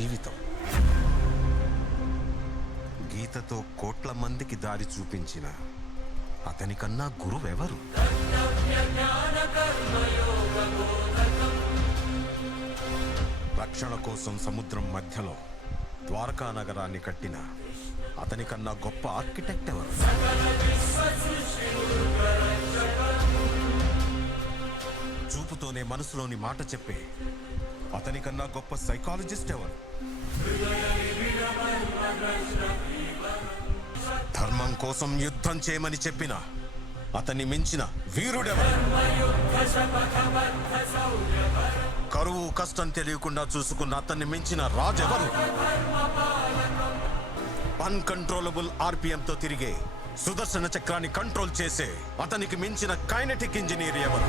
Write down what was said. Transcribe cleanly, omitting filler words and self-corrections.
జీవితం. గీతతో కోట్ల మందికి దారి చూపించిన అతనికన్నా గురువెవరు? రక్షణ కోసం సముద్రం మధ్యలో ద్వారకా నగరాన్ని కట్టిన అతనికన్నా గొప్ప ఆర్కిటెక్ట్ ఎవరు? చూపుతోనే మనసులోని మాట చెప్పే అతనికన్నా గొప్ప సైకాలజిస్ట్ ఎవరు? ధర్మం కోసం యుద్ధం చేయమని చెప్పిన అతన్ని మించిన వీరుడెవరు? కరువు కష్టం తెలియకుండా చూసుకున్న అతన్ని మించిన రాజెవరు? అన్కంట్రోలబుల్ ఆర్పిఎంతో తిరిగే సుదర్శన చక్రాన్ని కంట్రోల్ చేసే అతనికి మించిన కైనెటిక్ ఇంజనీర్ ఎవరు?